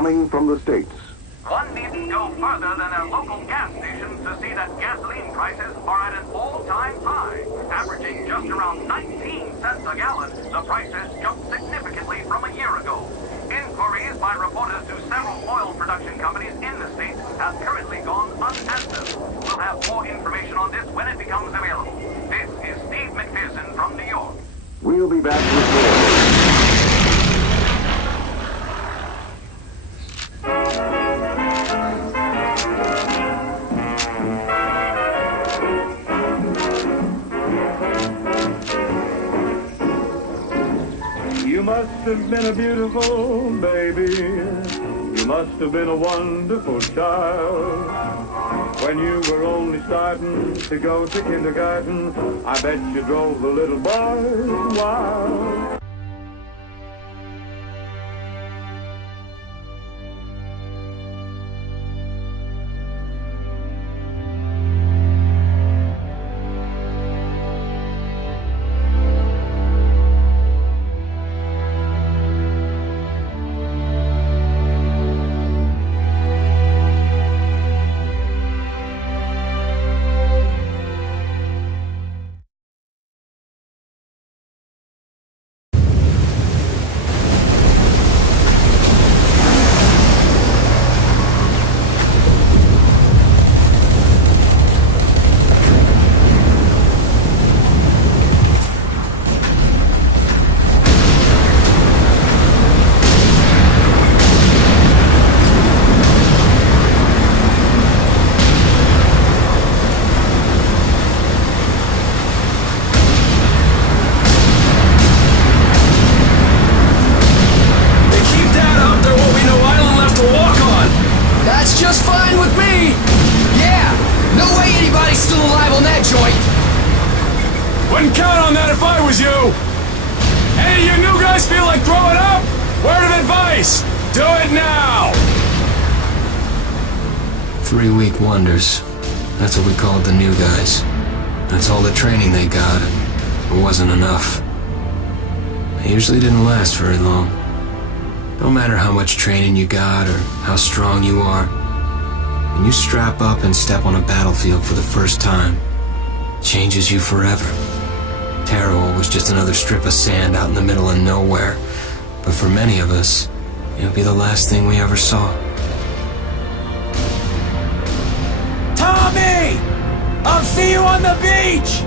coming from the States. One needn't go further than a local gas station to see that gasoline prices are at an all-time high, averaging just around 19 cents a gallon. The prices jumped significantly from a year ago. Inquiries by reporters to several oil production companies in the state have currently gone unanswered. We'll have more information on this when it becomes available. This is Steve McPherson from New York. We'll be back with more. You must have been a beautiful baby. You must have been a wonderful child. When you were only starting to go to kindergarten, I bet you drove the little boys wild. Just fine with me! Yeah! No way anybody's still alive on that joint! Wouldn't count on that if I was you! Any of you new guys feel like throwing up? Word of advice! Do it now! 3-week wonders. That's what we called the new guys. That's all the training they got, and it wasn't enough. They usually didn't last very long. No matter how much training you got or how strong you are, when you strap up and step on a battlefield for the first time, it changes you forever. Taro was just another strip of sand out in the middle of nowhere, but for many of us, it would be the last thing we ever saw. Tommy! I'll see you on the beach!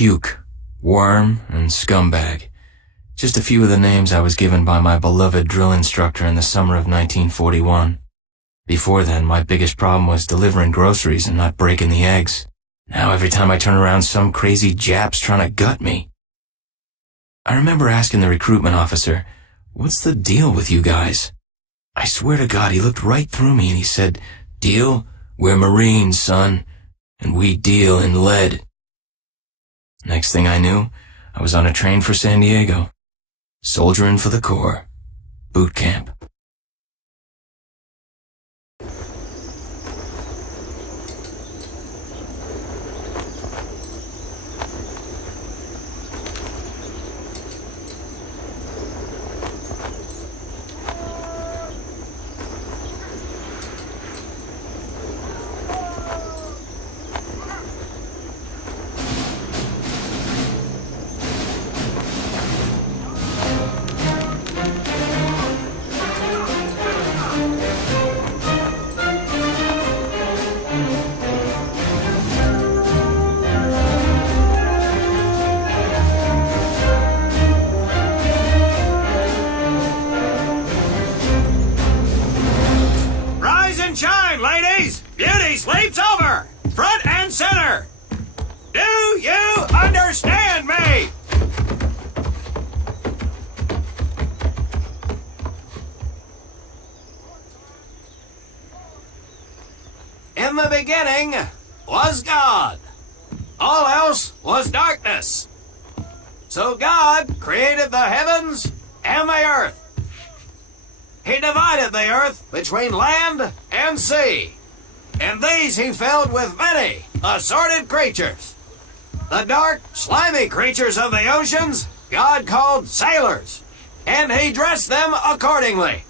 puke, worm, and scumbag. Just a few of the names I was given by my beloved drill instructor in the summer of 1941. Before then, my biggest problem was delivering groceries and not breaking the eggs. Now every time I turn around, some crazy Jap's trying to gut me. I remember asking the recruitment officer, "What's the deal with you guys?" I swear to God, he looked right through me and he said, "Deal? We're Marines, son, and we deal in lead." Next thing I knew, I was on a train for San Diego. Soldiering for the Corps. Boot camp. Sleep's over! Front and center! Do you understand me? In the beginning was God. All else was darkness. So God created the heavens and the earth. He divided the earth between land and sea. And these he filled with many assorted creatures. The dark, slimy creatures of the oceans God called sailors, and he dressed them accordingly.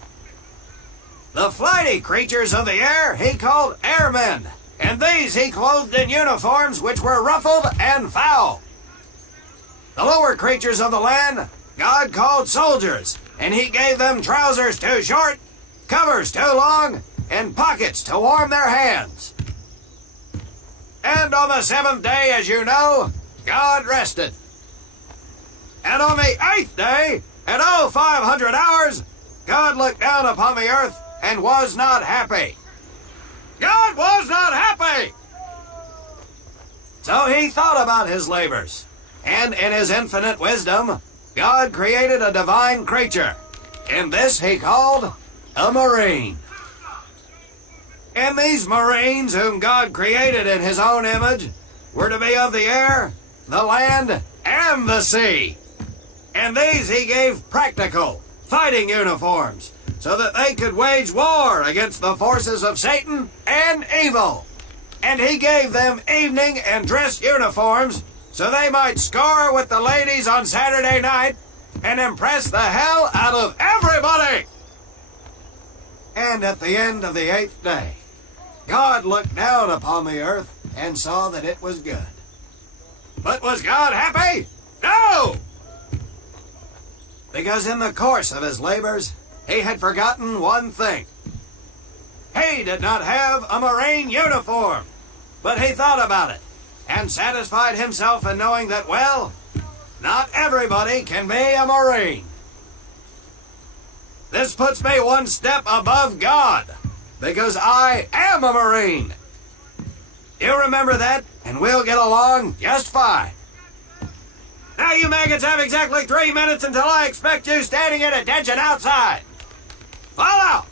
The flighty creatures of the air he called airmen, and these he clothed in uniforms which were ruffled and foul. The lower creatures of the land God called soldiers, and he gave them trousers too short, covers too long, and pockets to warm their hands. And on the seventh day, as you know, God rested. And on the eighth day, at 0500 hours, God looked down upon the earth and was not happy. God was not happy! So he thought about his labors, and in his infinite wisdom, God created a divine creature, and this he called a Marine. And these Marines, whom God created in his own image, were to be of the air, the land, and the sea. And these he gave practical, fighting uniforms, so that they could wage war against the forces of Satan and evil. And he gave them evening and dress uniforms, so they might score with the ladies on Saturday night and impress the hell out of everybody. And at the end of the eighth day, God looked down upon the earth and saw that it was good. But was God happy? No! Because in the course of his labors, he had forgotten one thing. He did not have a Marine uniform, but he thought about it and satisfied himself in knowing that, well, not everybody can be a Marine. This puts me one step above God, because I am a Marine. You remember that, and we'll get along just fine. Now you maggots have exactly 3 minutes until I expect you standing at attention outside. Follow!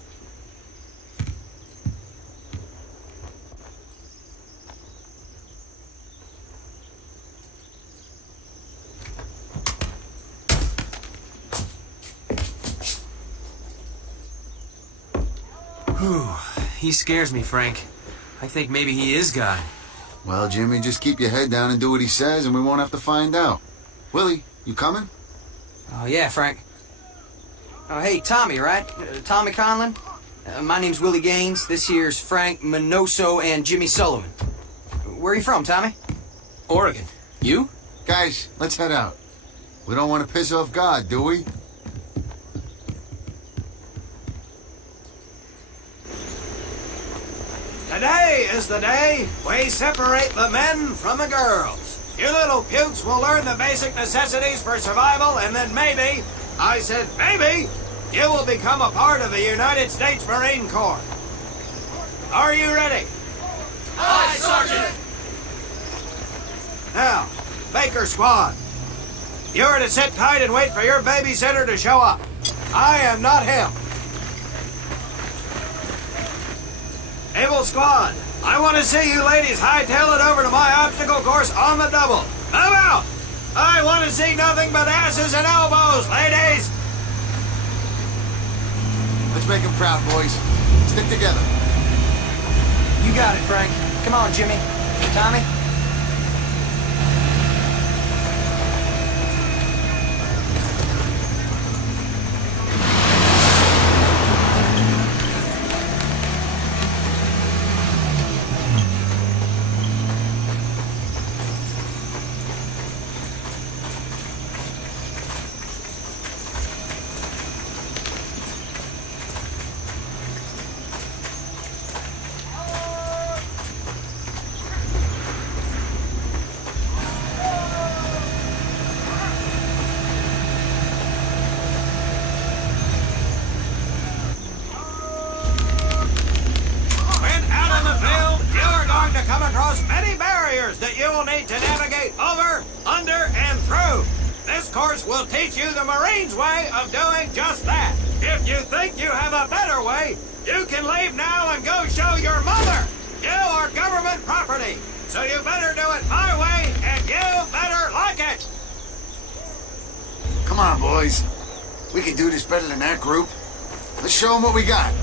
Whew. He scares me, Frank. I think maybe he is God. Well, Jimmy, just keep your head down and do what he says, and we won't have to find out. Willie, you coming? Oh, yeah, Frank. Oh, hey, Tommy, right? Tommy Conlon? My name's Willie Gaines. This here's Frank Minoso and Jimmy Sullivan. Where are you from, Tommy? Oregon. You? Guys, let's head out. We don't want to piss off God, do we? Today is the day we separate the men from the girls. You little pukes will learn the basic necessities for survival, and then maybe, I said maybe, you will become a part of the United States Marine Corps. Are you ready? Aye, Sergeant! Now, Baker Squad, you are to sit tight and wait for your babysitter to show up. I am not him. Able Squad, I want to see you ladies hightail it over to my obstacle course on the double. Move out! I want to see nothing but asses and elbows, ladies! Let's make him proud, boys. Stick together. You got it, Frank. Come on, Jimmy. Tommy? When out in the field, you are going to come across many barriers that you will need to navigate over, under, and through. This course will teach you the Marines' way of doing just that. If you think you have a better way, you can leave now and go show your mother. You are government property, so you better do it my way, and you better like it. Come on, boys. We can do this better than that group. Let's show them what we got.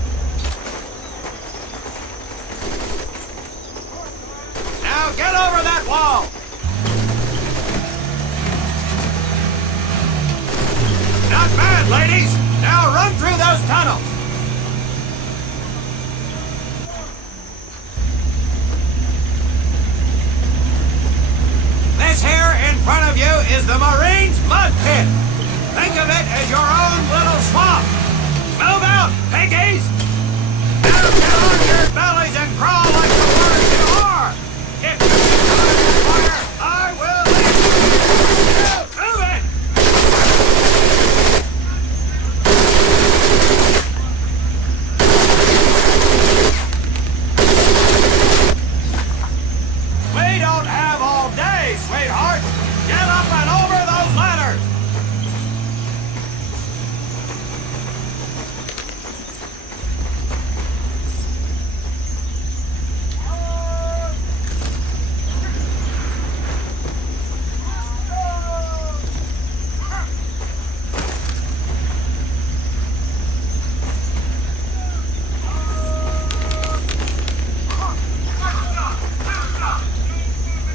Now get over that wall. Not bad, ladies. Now run through those tunnels. This here in front of you is the Marines' mud pit. Think of it as your own little swamp. Move out, piggies! Now get on your bellies and crawl like the worms you are. If you get caught in fire, I will leave you. Now, move it! We don't have all day, sweetheart. Get up and over those ladders.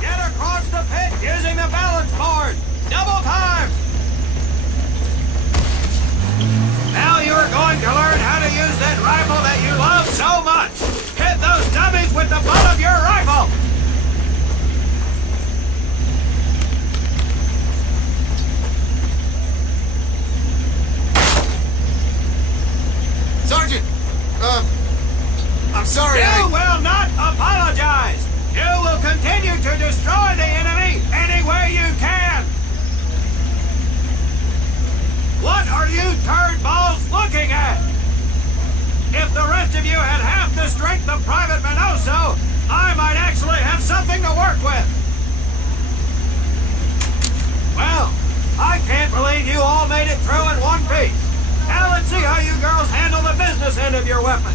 Get across the pit using the balance board. Double time. Now you're going to learn how to use that rifle that you love so much. Hit those dummies with the butt of your rifle. Sergeant! I'm sorry, You will not apologize. You will continue to destroy the enemy any way you can. What are you turd balls looking at? If the rest of you had half the strength of Private Minoso, I might actually have something to work with. Well, I can't believe you all made it through in one piece. Now let's see how you girls handle the business end of your weapon.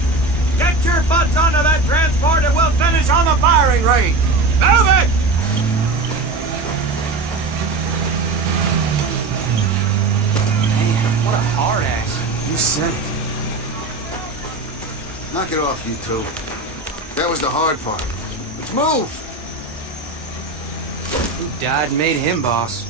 Get your butts onto that transport and we'll finish on the firing range. Move it! Man, what a hard ass. You said it. Knock it off, you two. That was the hard part. Let's move! Who died and made him boss?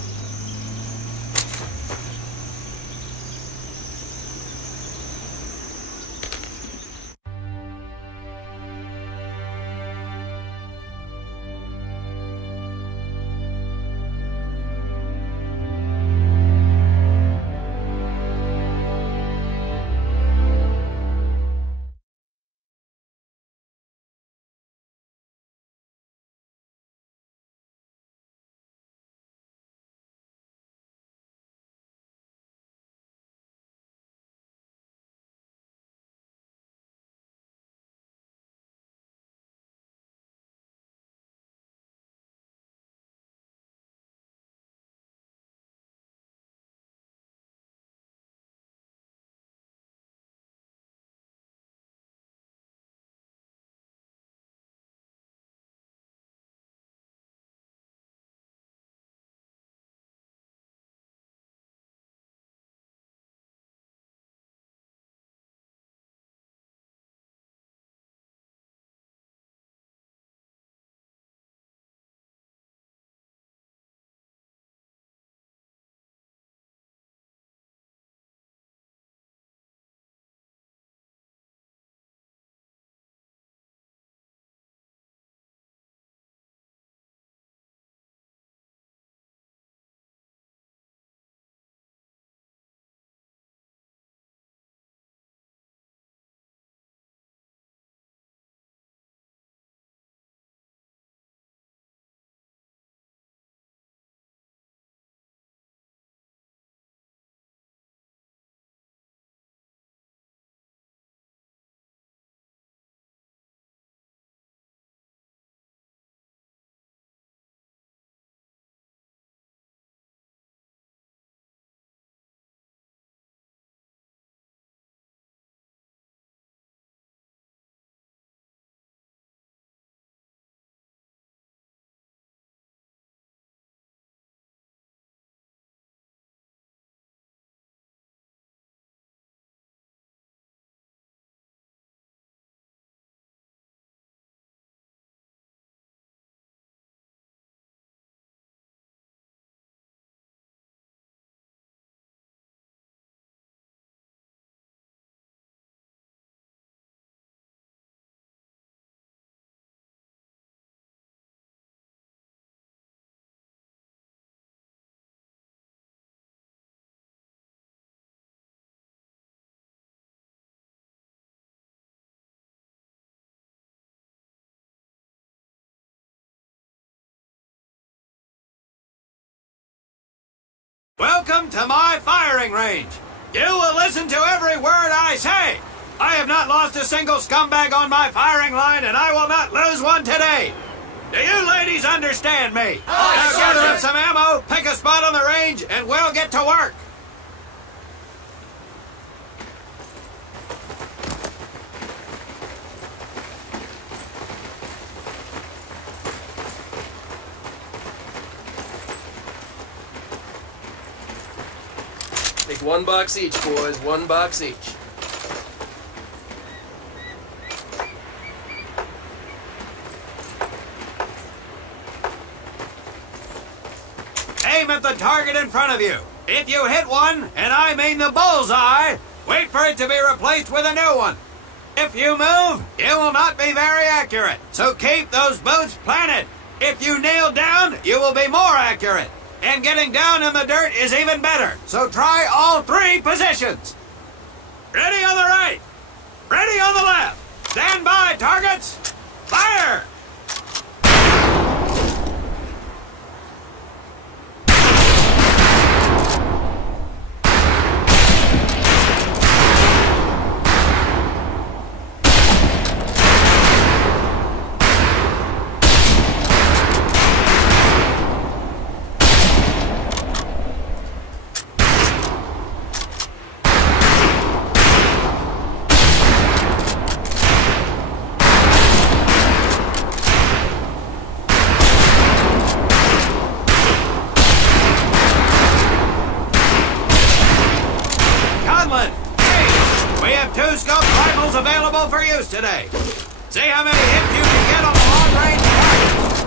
Welcome to my firing range. You will listen to every word I say. I have not lost a single scumbag on my firing line, and I will not lose one today. Do you ladies understand me? Now gather up some ammo, pick a spot on the range, and we'll get to work. Take $1 each, boys. $1 each. Aim at the target in front of you. If you hit one, and I mean the bullseye, wait for it to be replaced with a new one. If you move, you will not be very accurate. So keep those boots planted. If you kneel down, you will be more accurate. And getting down in the dirt is even better. So try all three positions. Ready on the right. Ready on the left. Stand by, targets. Fire! Available for use today. See how many hits you can get on the long-range targets.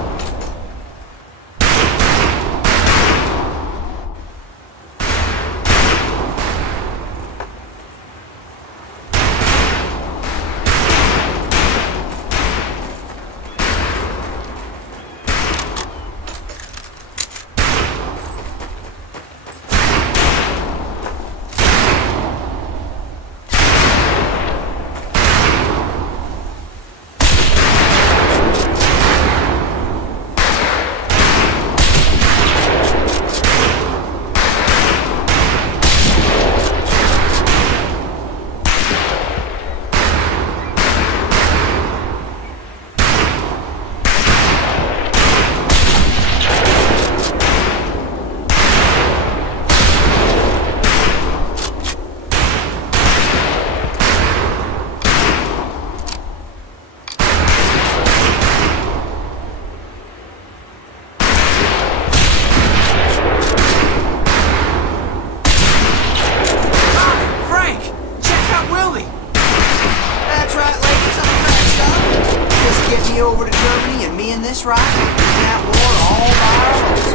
Over to Germany and me and this rifle in that war all by ourselves.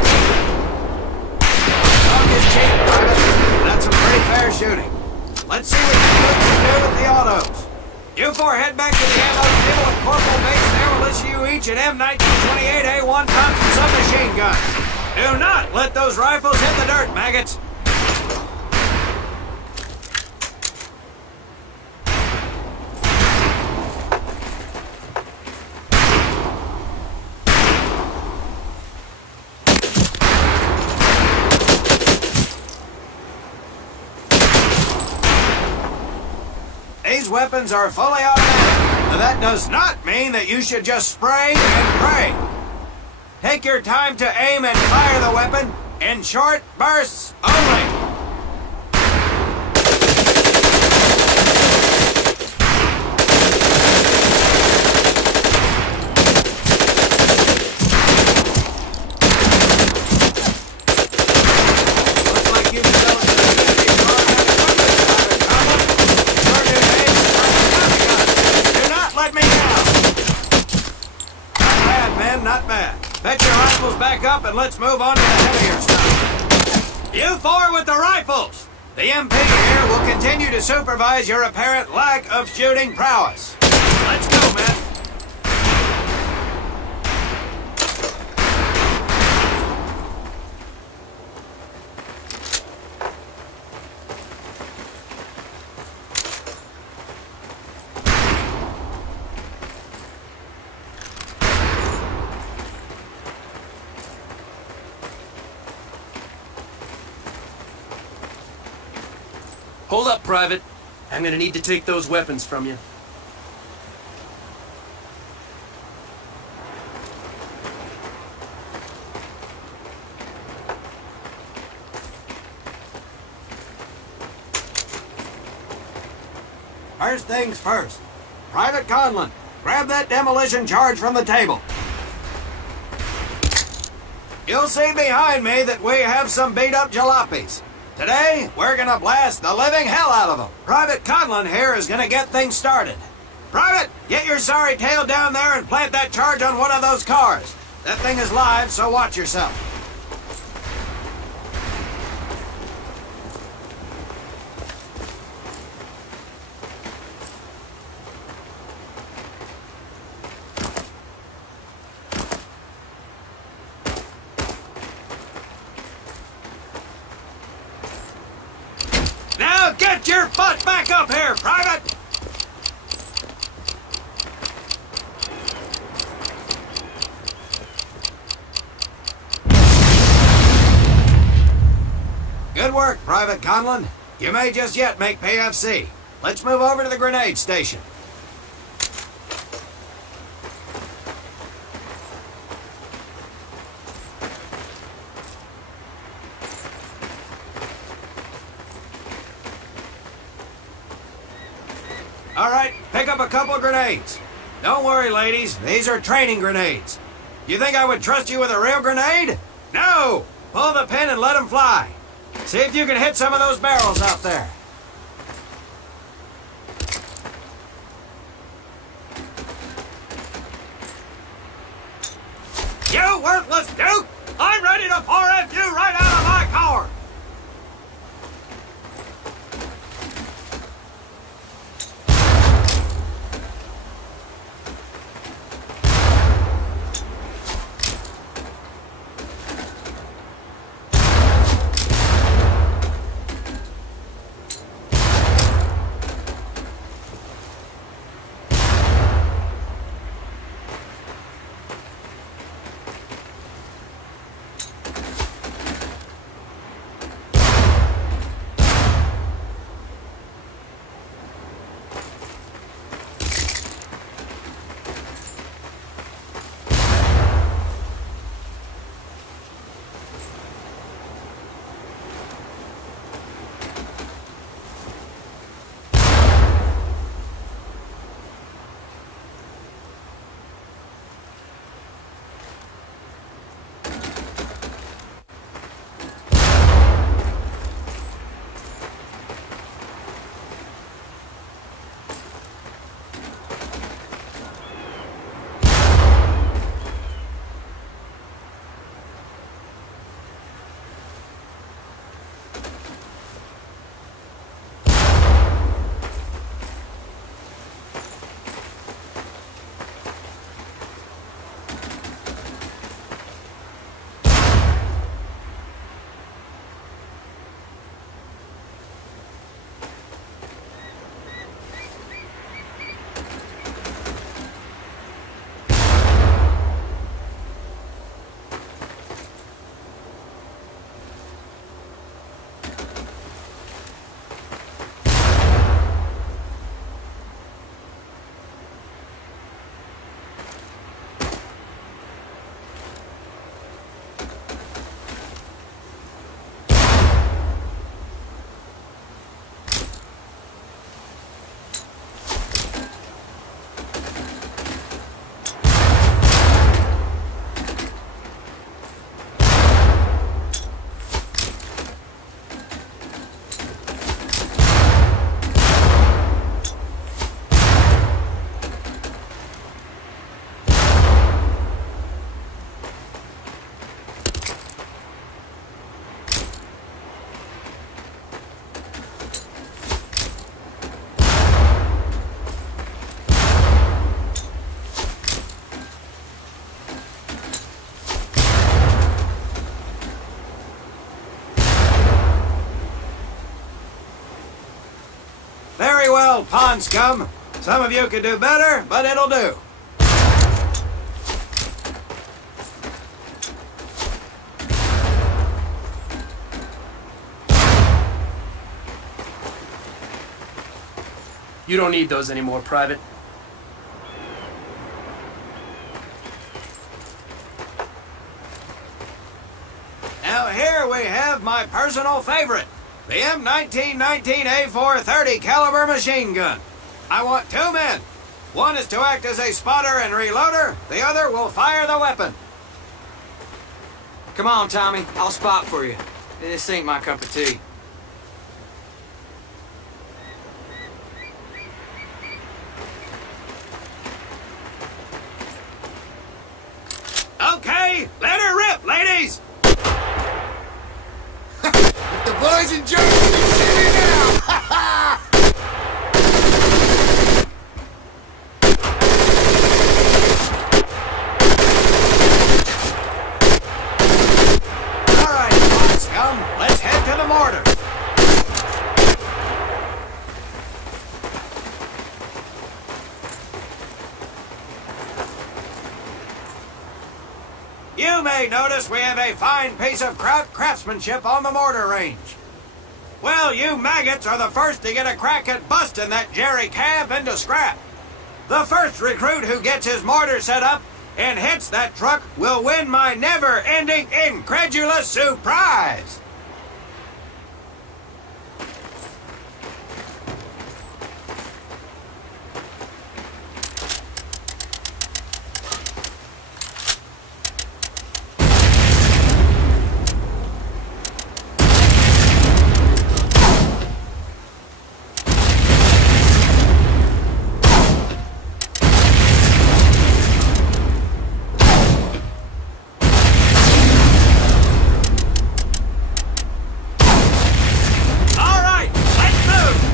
Talk is cheap, Private. That's some pretty fair shooting. Let's see what you folks can do with the autos. You four head back to the ammo field with Corporal Bates there will issue you each an M1928A1 Thompson submachine gun. Do not let those rifles hit the dirt, maggots. These weapons are fully automatic. Now, that does not mean that you should just spray and pray. Take your time to aim and fire the weapon in short bursts only. Looks like you've developed a pretty strong weapon, Private Conlon. Your new name is Frank Gun. Do not let me down. Not bad, men, not bad. Fetch your rifles back up and let's move on to the heavier stuff. You four with the rifles! The MP here will continue to supervise your apparent lack of shooting prowess. Let's go, men. Hold up, Private. I'm gonna need to take those weapons from you. First things first. Private Conlon, grab that demolition charge from the table. You'll see behind me that we have some beat-up jalopies. Today, we're gonna blast the living hell out of them. Private Conlon here is gonna get things started. Private, get your sorry tail down there and plant that charge on one of those cars. That thing is live, so watch yourself. Now get your butt back up here, Private! Good work, Private Conlon. You may just yet make PFC. Let's move over to the grenade station. All right, pick up a couple grenades. Don't worry, ladies. These are training grenades. You think I would trust you with a real grenade? No! Pull the pin and let them fly. See if you can hit some of those barrels out there. You worthless duke! I'm ready to pour you right out of my car! Very well, pond scum. Some of you could do better, but it'll do. You don't need those anymore, Private. Now here we have my personal favorite, the M1919A4 30 caliber machine gun. I want 2 men. One is to act as a spotter and reloader. The other will fire the weapon. Come on, Tommy. I'll spot for you. This ain't my cup of tea. Okay, let her rip, ladies. The boys in Jersey can see me now! All right, hot scum, let's head to the mortar. You may notice we have a fine piece of craftsmanship on the mortar range. Well, you maggots are the first to get a crack at busting that Jerry cab into scrap. The first recruit who gets his mortar set up and hits that truck will win my never-ending incredulous surprise. All right, let's move.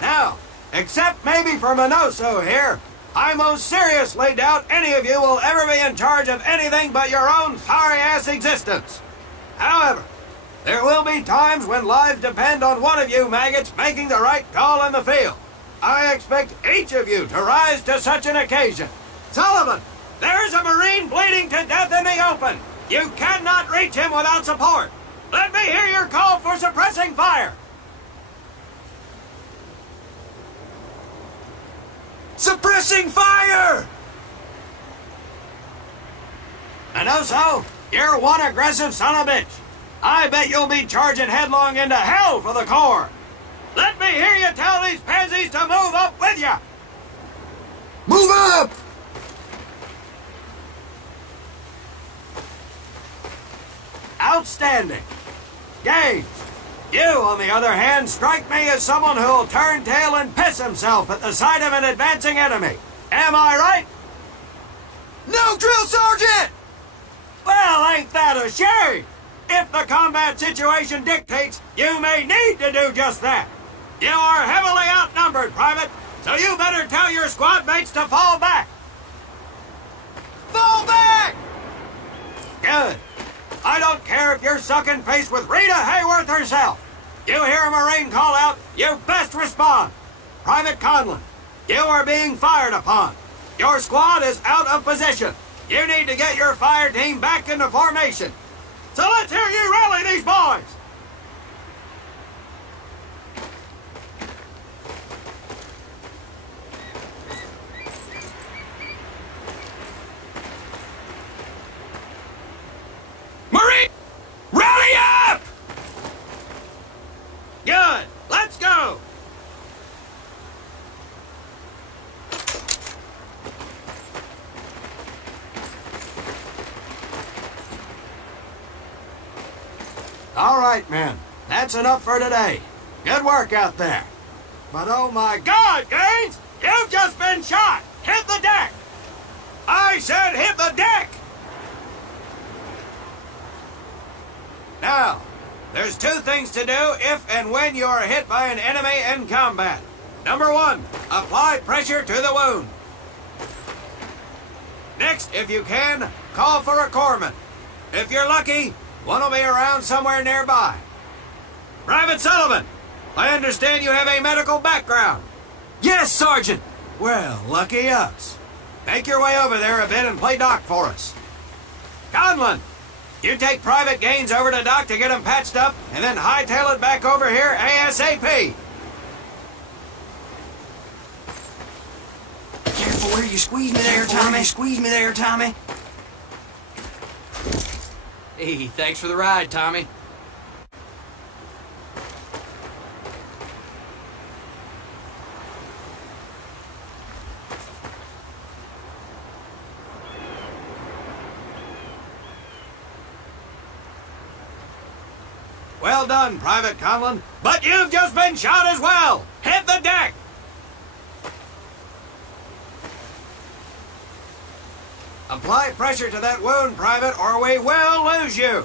Now, except maybe for Minoso here, I most seriously doubt any of you will ever be in charge of anything but your own sorry-ass existence. However, there will be times when lives depend on one of you maggots making the right call in the field. I expect each of you to rise to such an occasion. Sullivan, there's a Marine bleeding to death in the open. You cannot reach him without support. Let me hear your call for suppressing fire. Suppressing fire! Minoso, you're one aggressive son of a bitch. I bet you'll be charging headlong into hell for the Corps. Let me hear you tell these pansies to move up with you. Move up! Outstanding. Gaines, you, on the other hand, strike me as someone who'll turn tail and piss himself at the sight of an advancing enemy. Am I right? No, drill sergeant! Well, ain't that a shame? If the combat situation dictates, you may need to do just that. You are heavily outnumbered, Private, so you better tell your squad mates to fall back. Fall back! Good. I don't care if you're sucking face with Rita Hayworth herself. You hear a Marine call out, you best respond. Private Conlon, you are being fired upon. Your squad is out of position. You need to get your fire team back into formation. So let's hear you rally these boys. Marine! Rally up! Good. Let's go. All right, men. That's enough for today. Good work out there. But oh my God, Gaines! You've just been shot! Hit the deck! I said hit the deck! Now, there's two things to do if and when you are hit by an enemy in combat. Number one, apply pressure to the wound. Next, if you can, call for a corpsman. If you're lucky, one will be around somewhere nearby. Private Sullivan, I understand you have a medical background. Yes, Sergeant! Well, lucky us. Make your way over there a bit and play Doc for us. Conlon, you take Private Gaines over to Doc to get him patched up, and then hightail it back over here ASAP. Careful where you squeeze me there, Tommy. Squeeze me there, Tommy. Hey, thanks for the ride, Tommy. Well done, Private Conlon, but you've just been shot as well. Hit the deck. Apply pressure to that wound, Private, or we will lose you.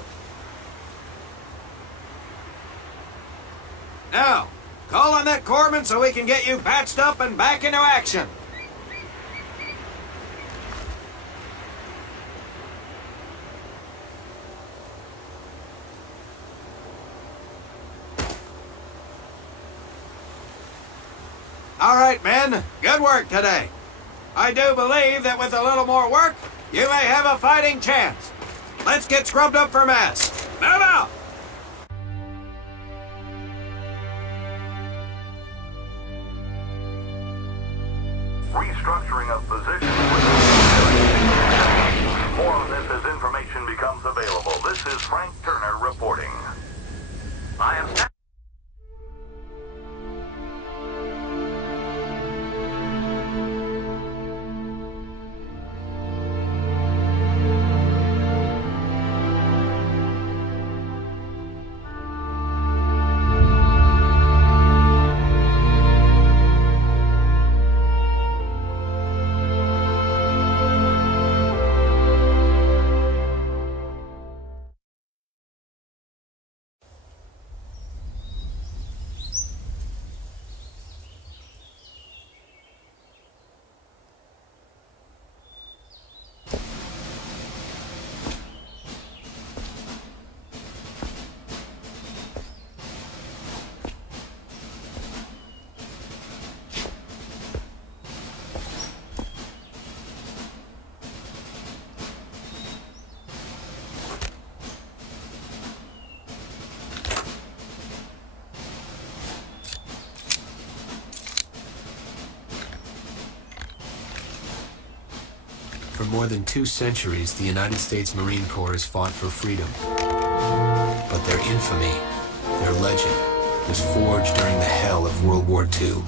Now, call on that corpsman so we can get you patched up and back into action. All right, men. Good work today. I do believe that with a little more work, you may have a fighting chance. Let's get scrubbed up for mess. Move out! Restructuring of position. More on this as information becomes available. This is Frank Turner reporting. I am For more than 2 centuries, the United States Marine Corps has fought for freedom. But their infamy, their legend, was forged during the hell of World War II.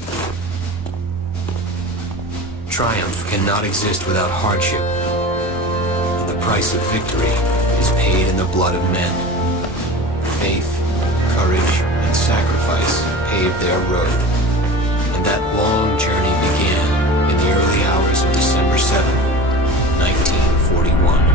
Triumph cannot exist without hardship, and the price of victory is paid in the blood of men. Faith, courage, and sacrifice paved their road, and that long journey began in the early hours of December 7th. 1941.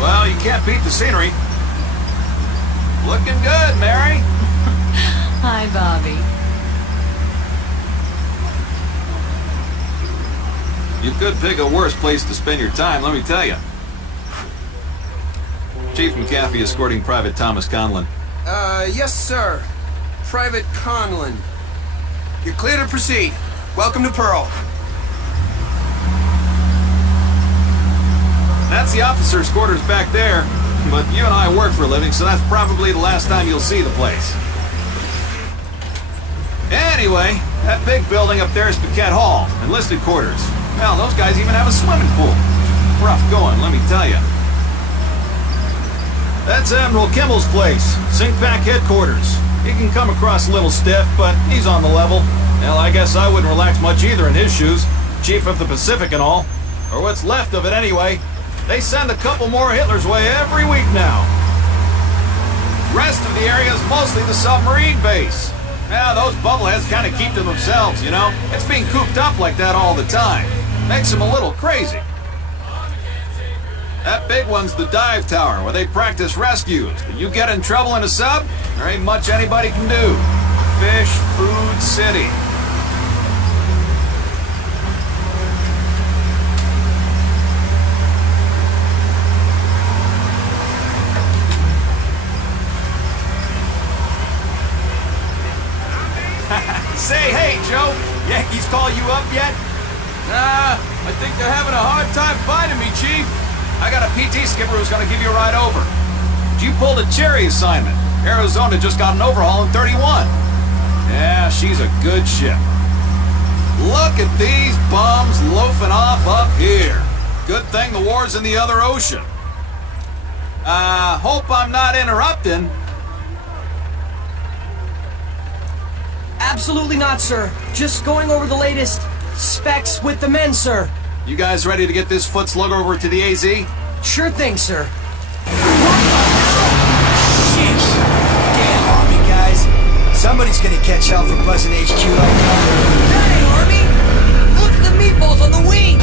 Well, you can't beat the scenery. Looking good, Mary. Hi, Bobby. You could pick a worse place to spend your time, let me tell you. Chief McAfee escorting Private Thomas Conlon. Yes, sir. Private Conlon. You're clear to proceed. Welcome to Pearl. That's the officer's quarters back there. But you and I work for a living, so that's probably the last time you'll see the place. Anyway, that big building up there is Paquette Hall, enlisted quarters. Well, those guys even have a swimming pool. Rough going, let me tell you. That's Admiral Kimmel's place, SINCPAC headquarters. He can come across a little stiff, but he's on the level. Well, I guess I wouldn't relax much either in his shoes. Chief of the Pacific and all. Or what's left of it anyway. They send a couple more Hitler's way every week now. Rest of the area is mostly the submarine base. Now, those bubbleheads kind of keep to themselves, you know? It's being cooped up like that all the time. Makes them a little crazy. That big one's the dive tower, where they practice rescues. If you get in trouble in a sub, there ain't much anybody can do. Fish Food City. Say, hey, Joe, Yankees call you up yet? Nah, I think they're having a hard time finding me, Chief. I got a PT skipper who's gonna give you a ride over. You pulled a Cherry assignment. Arizona just got an overhaul in 31. Yeah, she's a good ship. Look at these bums loafing off up here. Good thing the war's in the other ocean. Hope I'm not interrupting. Absolutely not, sir. Just going over the latest specs with the men, sir. You guys ready to get this foot slugger over to the AZ? Sure thing, sir. Shit! Damn, Army guys. Somebody's gonna catch hell for buzzing HQ like that. Hey, Army! Look at the meatballs on the wings!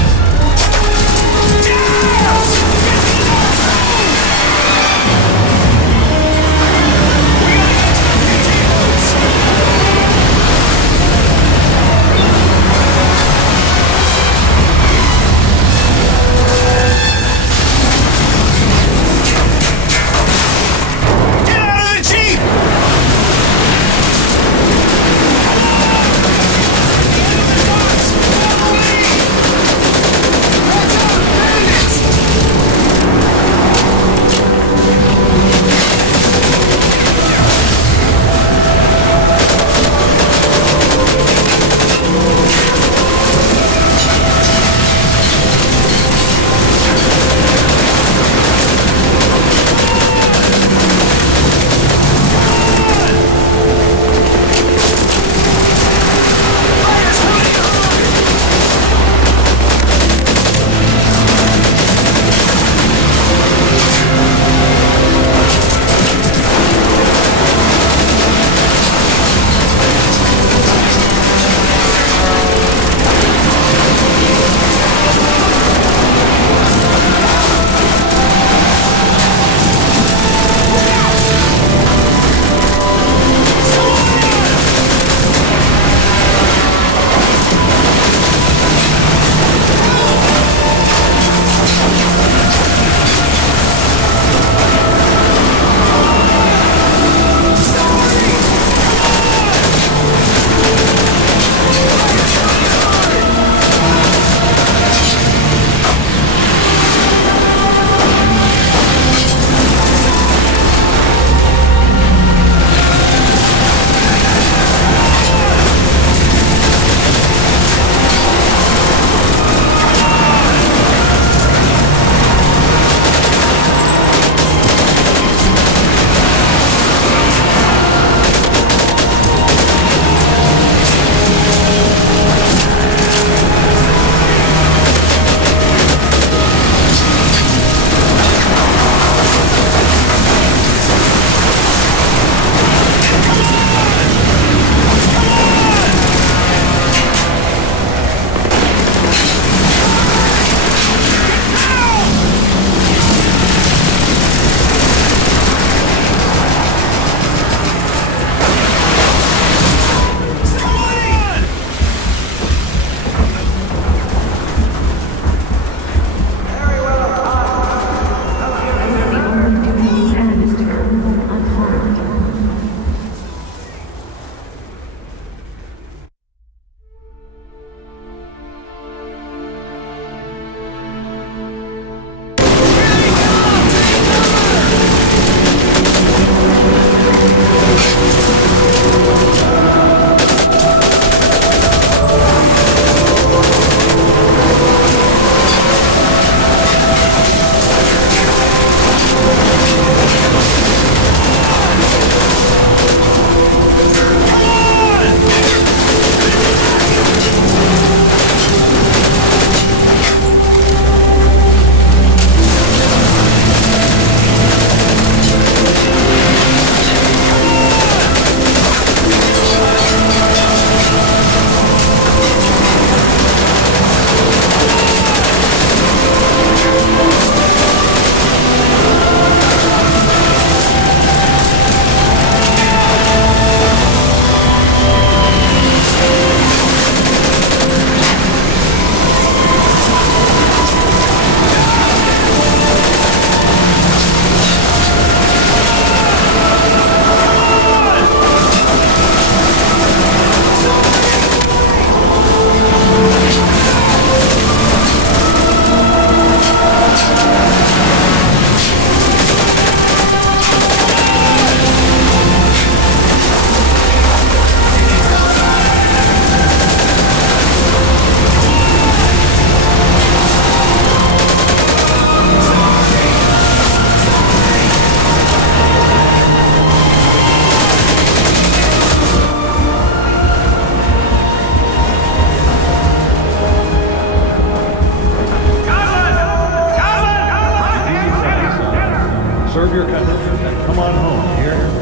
serve your country, then come on home, dear.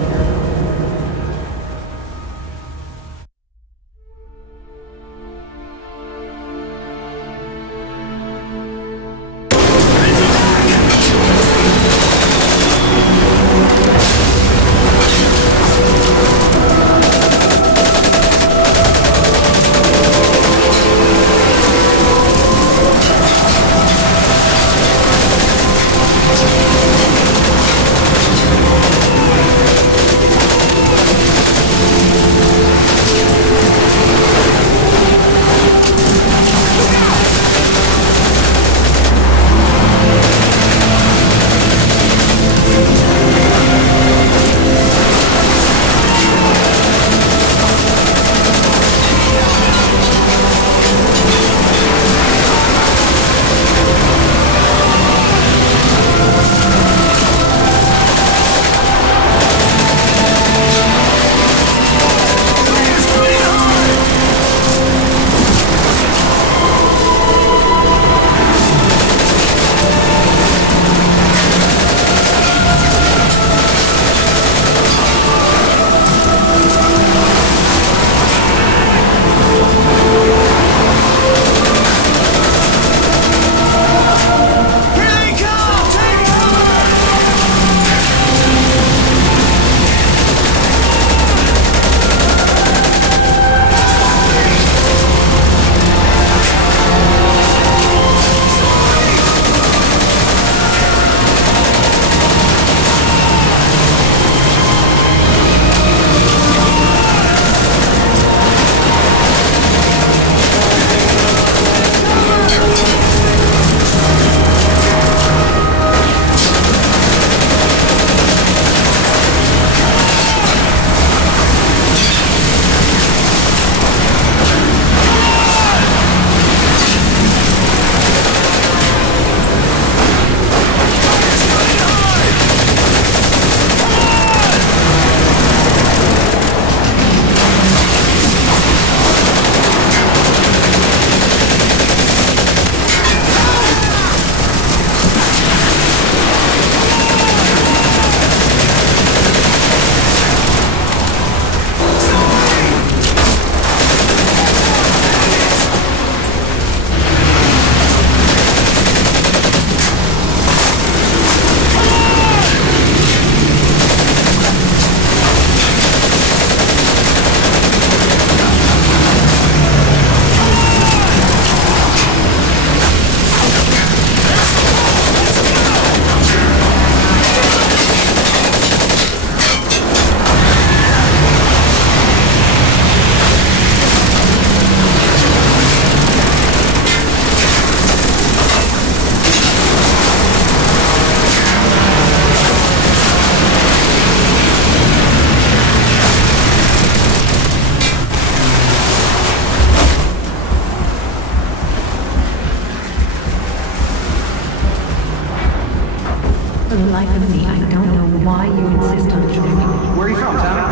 For the life of me, I don't know why you insist on joining me. Where are you from, Tommy?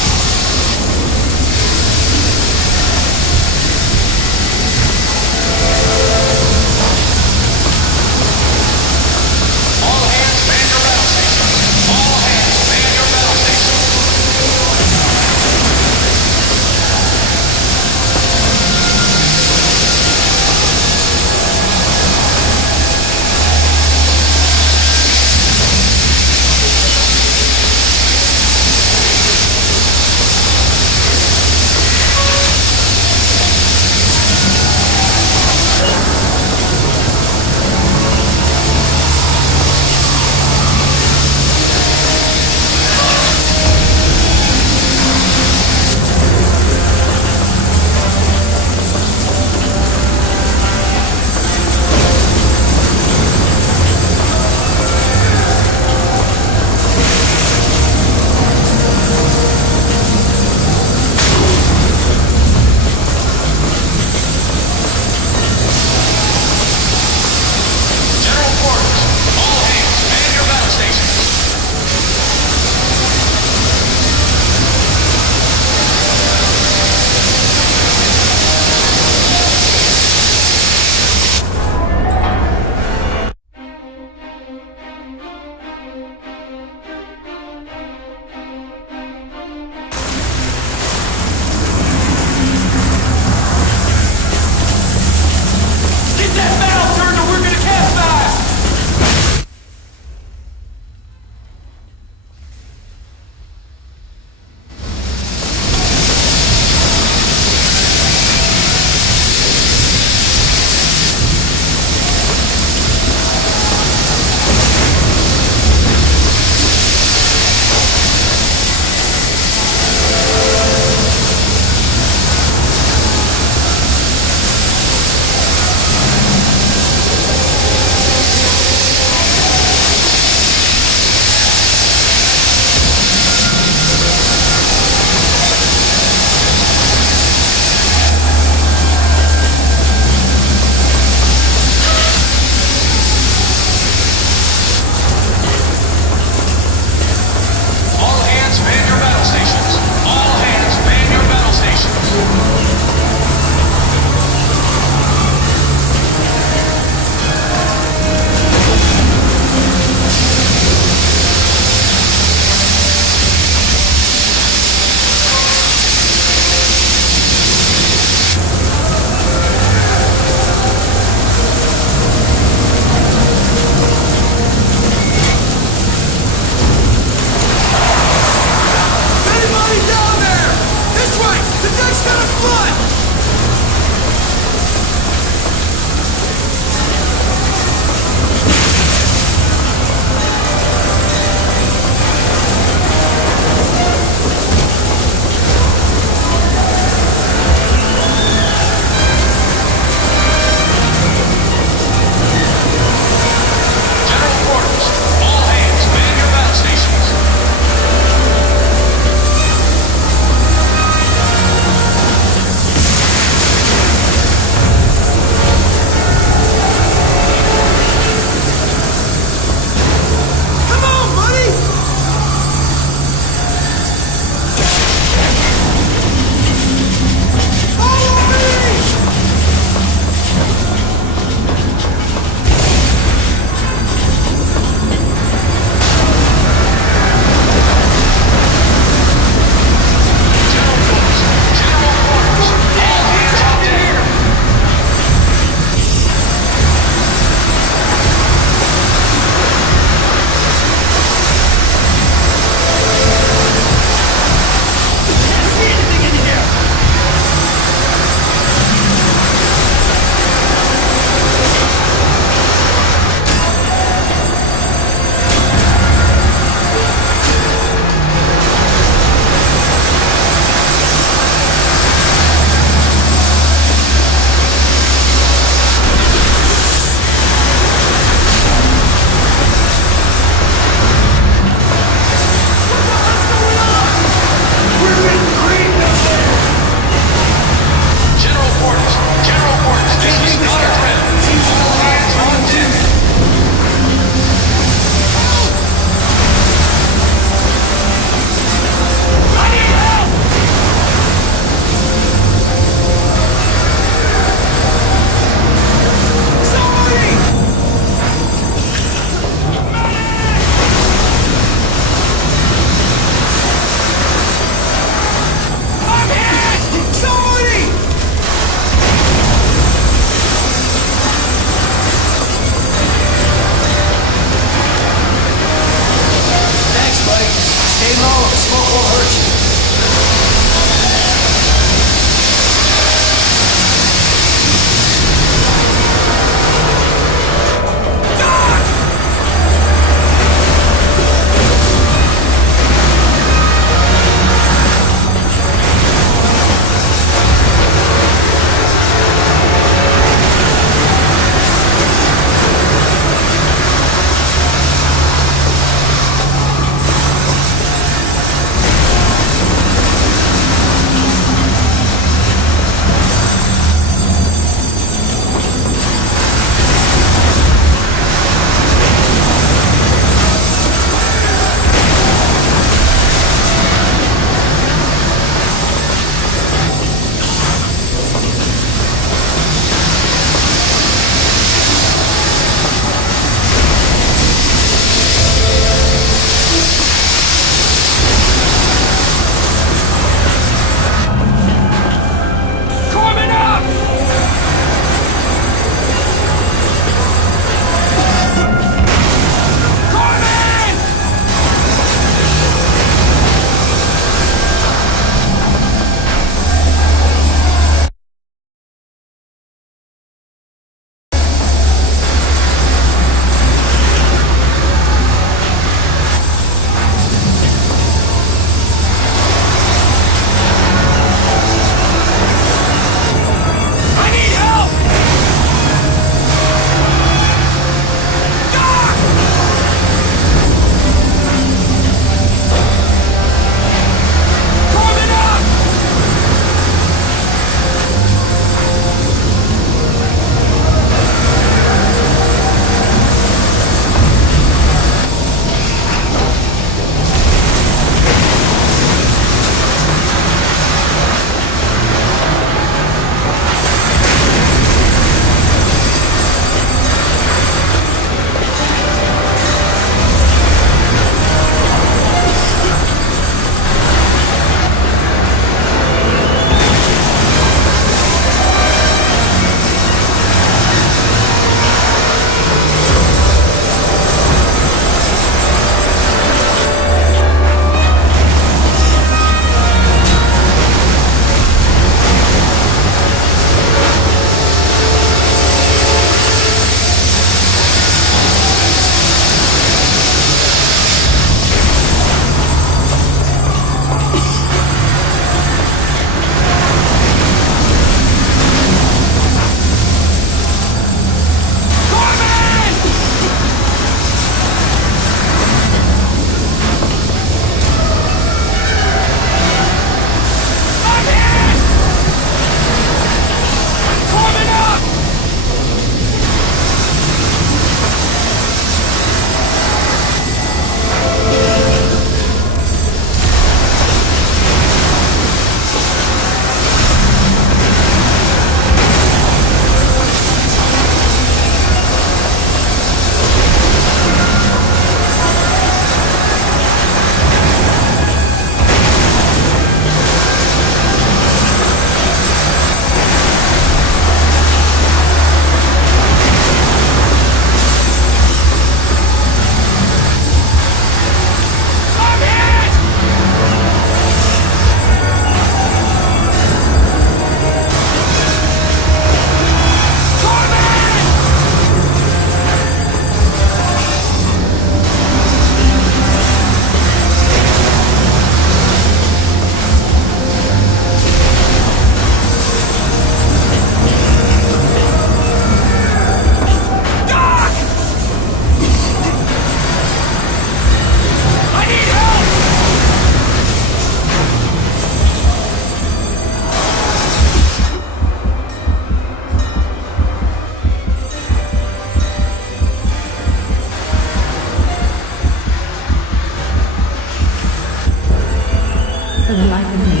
for the life of me,